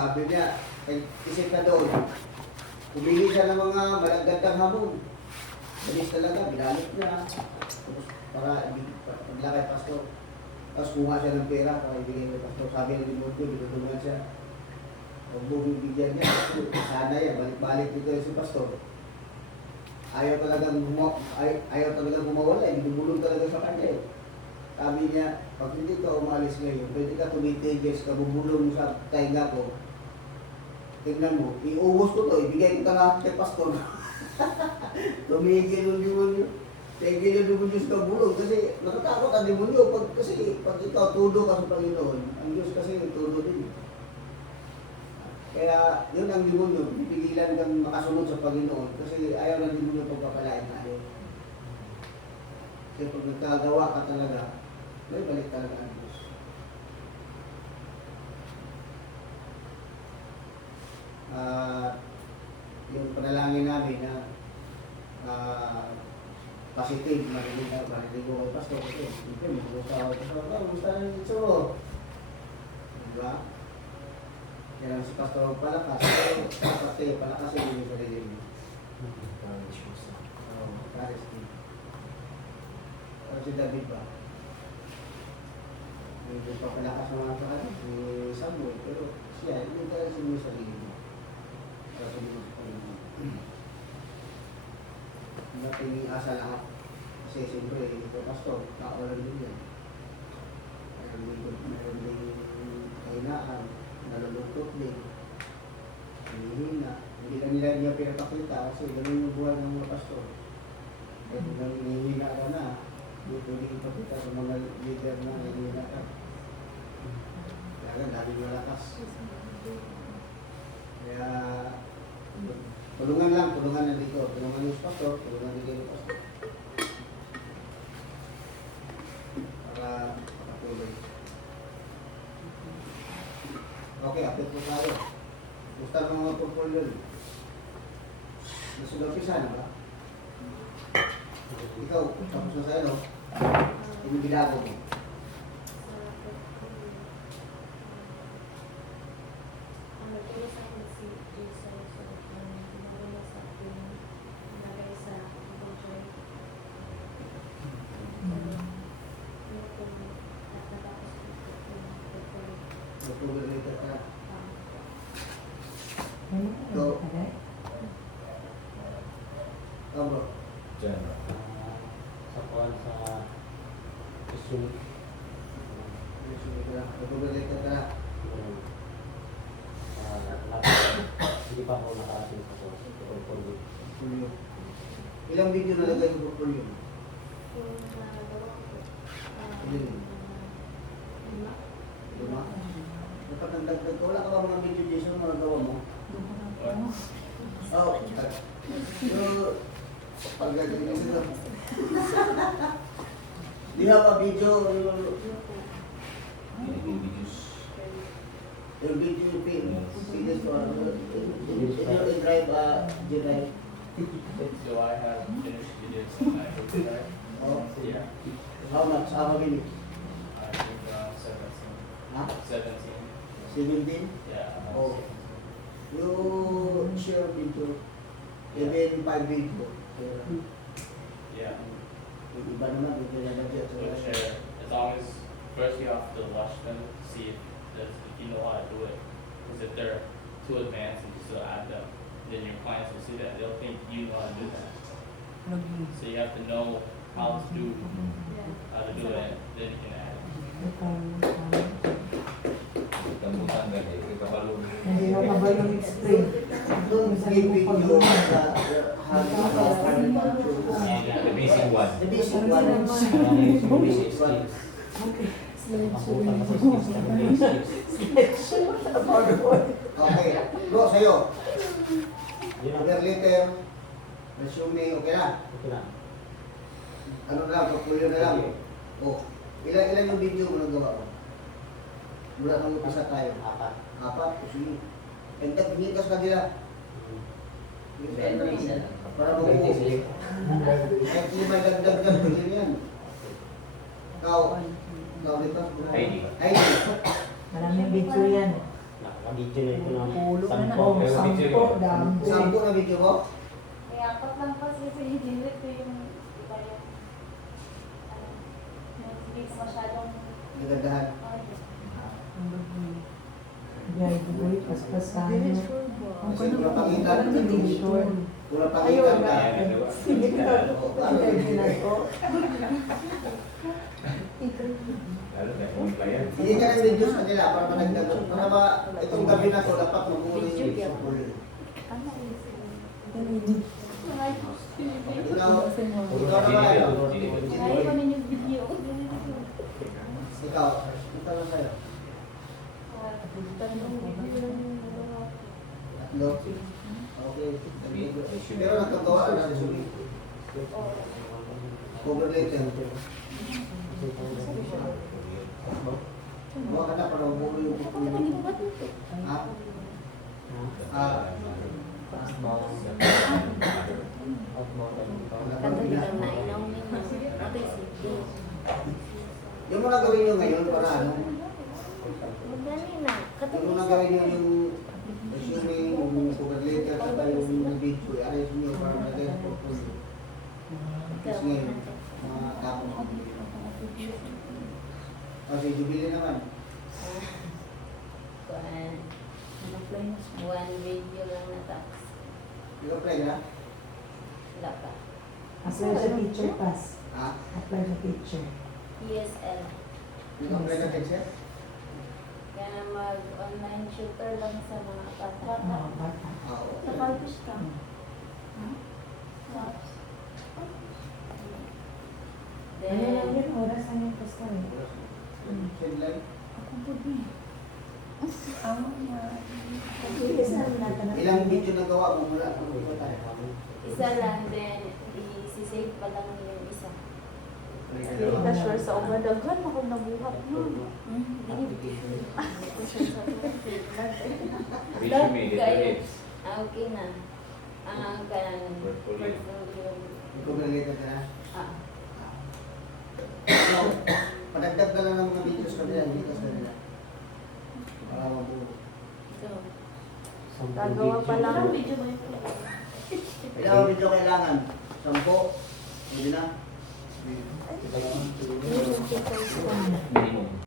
sabi niya, isip na doon. Humingi siya ng mga malagandang hamon. Bilis talaga, binalot niya. Tapos para pagla kay pastor. Tapos kuha siya ng pera para ibigay kay pastor. Sabi ng demonyo, binutulungan siya. Huwag mo bibigyan niya. Sana yan, balik-balik dito si pastor. Ayaw talagang gumawala, binubulong talaga sa kanya. Sabi niya, pag hindi ka umalis ngayon, pwede ka tumitigis ka, bubulong sa tainga ko. Tingnan mo, iuwos ko to, ibigay ko lahat kay pastor. Tumigil yung demonyo. Tigil yung demonyo sa bulong kasi natatakot ang demonyo. Kasi pag ikaw tulo ka sa Panginoon, ang Diyos kasi tulo din. Kaya yun ang demonyo, pipigilan kang makasunod sa Panginoon kasi ayaw ng demonyo pagpapalain tayo. Kasi pag nagkagawa ka talaga, may balik talaga ang Diyos. Yung panalangin namin na positive, marinig ko kay pastor kasi siyempre mag-gusto ako kay pastor, gusto na yung itsuro. Diba? Yan ang si pastor palakas, pati palakas yung sarili mo. Paris din. Pero si David ba? Medyo papalakas naman sa kanya, si Samuel, pero siya, hindi talaga siya sarili mo. Pero hindi mo nating asa lahat. Kasi siyempre, ito pastor, tao lang din yan. Meron din kahinaan, nalulungkot din. Hinihina. Hindi lang nila niya pinapakita kasi ganun yung buhay ng mga pastor. Kaya kung hinihina ka na, hindi pwede ipakita sa mga leader na hinihina ka. Kaya dahil malakas. Kaya tulungan na dito. Tulungan yung pastor, tulungan din yung pastor. Para makatuloy. Okay, update po tayo. Gusto ng mga portfolio. Nasugapisan na ba? Ikaw, tapos na sa'yo, no? Yung gilago mo. Nagpugalator ka na. Ito. Bro. Diyan. Sa kuwan sa Isul. Nagpugalator ka na. Hindi pa ako nakarating sa portfolio. Portfolio. Ilang video nalagay yung portfolio? Lima? Dapat ang dagdag ko. Wala ka ba mga video Jason na nagawa mo? Oo. So, pagdating na sila. Di ba pa video? Yung video yung videos ko. Yung drive, G-Drive. So I have finished videos on my computer. Oh, Yeah. how much? How many? I think 17. Ha? 17. 17? Yeah. Oh. You share video. Even 5 video. Yeah. Yung iba naman, video na budget. So share. As long as first you have to watch them, see if you know how to do it. Because if they're too advanced and you still add them, then your clients will see that. They'll think you know how to do that. So you have to know how to do it, then you can add it. Gamutan ka eh. Ikabalo. Hindi na kabalong explain. Don't give video The basic one. The basic one. The basic one. Mabutan ka sa skills na basics. Okay. Bro, sa'yo. Yun ang Cover letter, resume, okay na? okay na. Ano na lang, portfolio na lang. Oh, ilan yung video mo nagawa ko? Mula nang umpisa tayo. Apat. Apat, sige. And that, hindi ka sa kanila. Para mo Okay, ko. sige. Kahit hindi may dagdag-dag, pwede yan. Ikaw dito? ID. ID. Maraming video yan. Nakabidyo na ito ng Pulo na na. sampo. Oh, sampo, dami. Sampo na video ko? May apat lang kasi sa hindi ko yung iba yung hindi ko masyadong Nagandahan. Yay, boy, paspas tayo. Ang Kasi wala pang kanang itan. condition. Wala pang Ayun itan na. ka. Sige ka. Interview na ko. Hindi ka nang reduce kanila para managdagan. Para ba itong gabi na to dapat mabuhay yung support. Ikaw, ikaw naman ano? Ayaw ko ninyo video. Ikaw, ikaw lang sa'yo. Tanong video lang yung nagawa. Tatlo. Okay. Pero nagkagawa ka na resume. Cover letter. Gawa ka na para mabuhay yung Ako naman, hindi ko ba ito? Ha? Kadalitan na inaw nyo. Ito yung CD. Yung mga gawin nyo ngayon para ano? Madali na. Yung mga gawin nyo yung resume, yung cover letter, saka yung video, i-arrange nyo para maganda yung portfolio. Kasi ngayon, mga tapos. Kasi jubilee naman. One video lang natapos. Ikaw play na? Wala pa. Apply sa teacher pass. Ha? Apply sa teacher. ESL. Ikaw play na text Kaya mag-online shooter lang sa mga bata. Mga bata. Oo. Nakalpis ka. Ano lang Then, yun, oras na yung pasto eh. Headline. Bilis na natin. Ilang video na gawa mo mula? isa lang, then i-save pa lang yung isa. Hindi ka sure sa umadaghan, ako nabuhat mo. Okay na. Ang kanang portfolio. Ikaw nalita ka na? Ah. So, padagdag na lang ng mga videos kanila, hindi ka sa kanila. Para mabuhay. So, Gagawa pa lang. video ba ito? Ilang video kailangan? 10? Pwede na? Minimum.